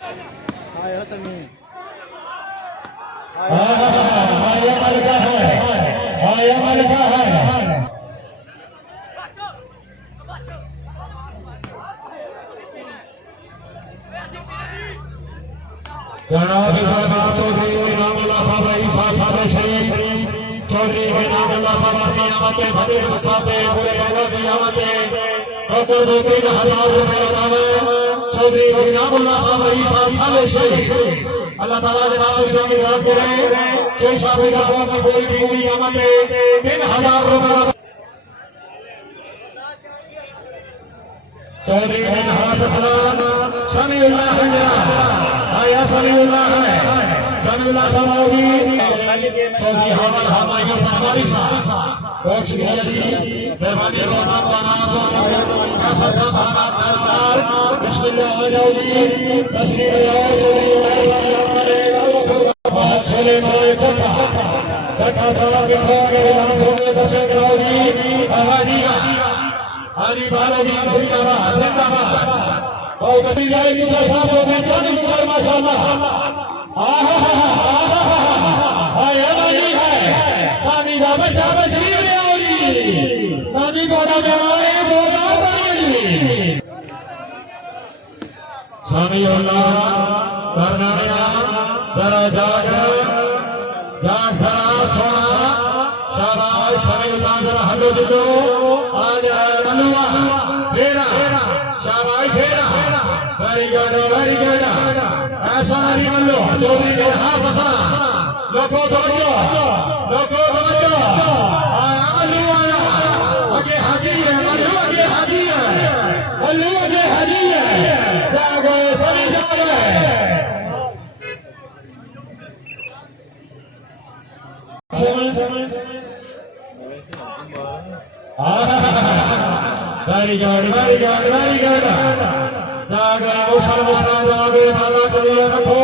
आया समी आया मलका है, आया मलका है। जनाब सरदार चौधरी इनामुल्लाह साहब रईस साहब शरीफ चौधरी इनामुल्लाह साहब की आमद पे फतेह साहब पे पूरे बाबा की आमद पे डॉक्टर 2-3 हज़ार रुपए दावे चौधरी इनामुल्लाह साहब रईस साहब शरीफ अल्लाह ताला जनाब इसे की राज करे कोई साहब का की कोई टीम की आमद पे 3,000 रुपए चौधरी बिन हासन समीउल्लाह आया समीउल्लाह है समीउल्लाह समाओगी चौधरी हावल हमायूं पटवारी साहब कोच जी मेहरबानी रहमान बना दो ऐसा सारा दरबार बिस्मिल्लाह अलैहि तस्लीम लाओ चौधरी बात सुने मारे कथा साहब के भाग ऐलान सुनने से कराओगी आवाजी हरी बालोगी जिंदाबाद जिंदाबाद बहुत अच्छी जाए कि साहब को पहचान मुकर माशाल्लाह आया नहीं है पानी का बच्चा बचरी ले आओगी पानी को ना बेमारे बोला पानी स्वामी अल्लाह करनाया दरजात जान सरा सोना शाबाश स्वामी अल्लाह जरा हलो दो आज अनुवा फेरा शाबाश फेरा वेरी गुड ऐसा नहीं मल्लो चौधरी ने हाथ हंसा लोगों तवज्जो आया मल्लू आया आगे हाजी है मल्लू आगे हाजी है जा गए सभी जा गए very good जागा मुसल मुसल जागे माला करिए रखो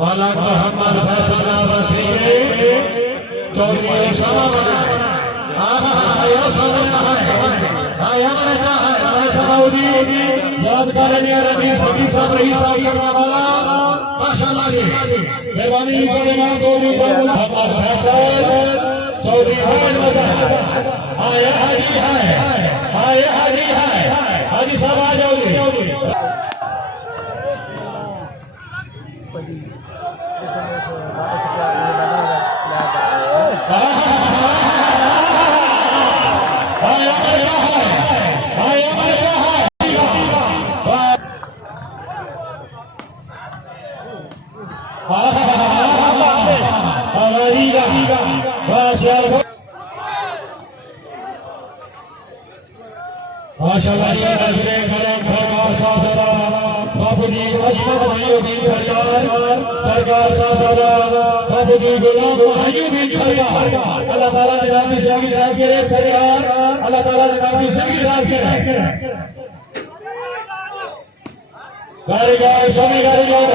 वाला मोहम्मद फैसला वसीले चौधरी उसामा बनाए आया सामने आया मलका है सराउदी याद करेंगे रमीज फकीर साहब रईस साहब करने वाला माशाल्लाह जी मेहरबानी सलेमान चौधरी मोहम्मद फैसल चौधरी हसन मजा आया हाजी है हाजी साहब आ जाओगे माशाल्लाह ये नजरे करम सरकार साहब बाबूजी अशफाक भाईयों सरकार साहब बाबूजी गुलाम भाईयों सरकार अल्लाह ताला जनाब शहीद राज करे सरकार अल्लाह ताला जनाब शहीद राज करे कारीगर सभी कारीगर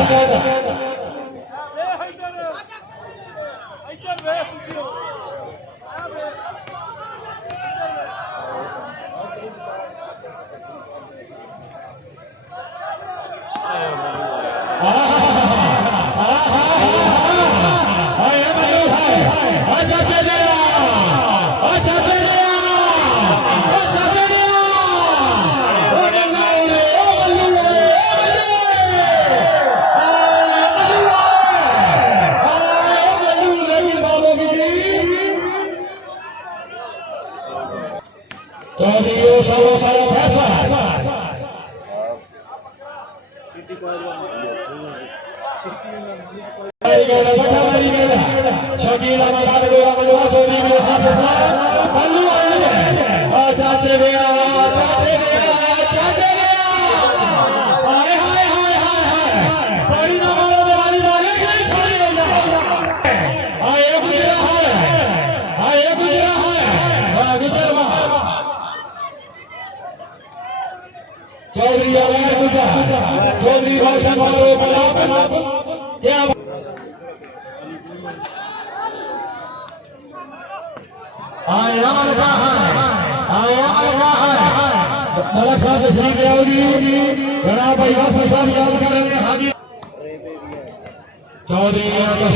चौधरी अवैध गुजर चौधरी भाषण मारो बलाब क्या आया मलका है मलक साहब तशरीफ ले आओगी जनाब भाई वासफ साहब याद करेंगे हाजी चौधरी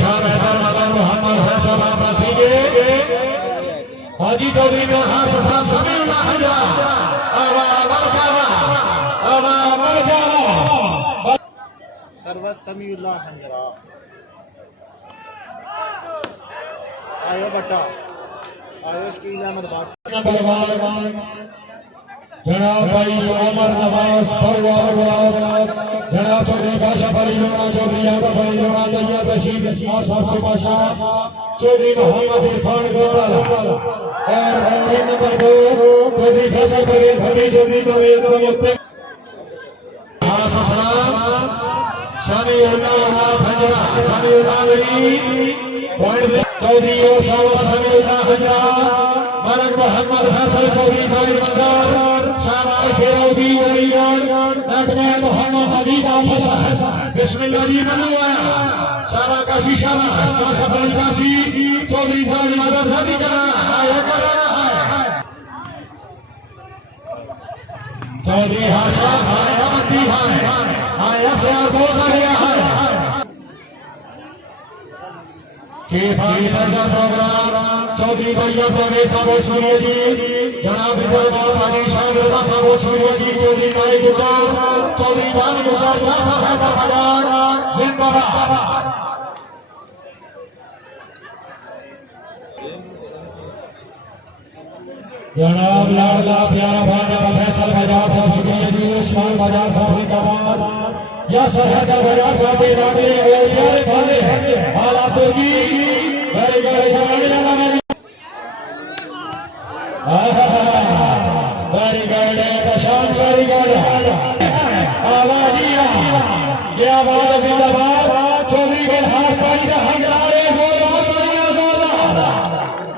शाह हैदर मदन मोहम्मद फैसल हासा सीगे हाजी चौधरी ने हास साहब समीउल्लाह हजरा आवा मलका सर्वत समीउल्लाह हजरा आयो बट्टा आयुष की अहमद बात जनाब भाई उमर नवाज जनाब चौधरी बादशाह अली लोना चौधरी यादव अली लोना दैया बशीर और सबसे बादशाह चौधरी मोहम्मद इरफान गोपाल और नंबर 2 चौधरी फैसल पटेल भट्टी चौधरी नवेद हां सलाम समीउल्लाह हजरा समीउल्लाह अली पॉइंट चौधरी और समीउल्लाह हजरा मलक मोहम्मद फैसल चौधरी साहिब मंजार शाबाश फेरोगी वलीगढ़ नटवर मोहम्मद हबीब आफिस बिस्मिल्लाह जी मनो आया शाबाश काशी शाबाश काशफ अली काशी चौधरी साहिब मदद शादी कर रहा है चौधरी हाशा भाई अहमदी भाई आया से आगो कर गया है के प्रोग्राम चौधरी भैया बने सबो सुनिए जी जनाब सरदार पानी साहब रजा सबो सुनिए जी चौधरी नाई गुजार चौधरी जान गुजार नासर हैदर बाजार जिंदाबाद जनाब लाडला प्यारा भांडा फैसल बाजार साहब शुक्रिया जी उस्मान बाजार साहब जिंदाबाद या सर हैदर बाजार साहब के लाडले और प्यारे भांडे हालात की very good प्रशांत very good आवाजिया क्या बात है जिंदाबाद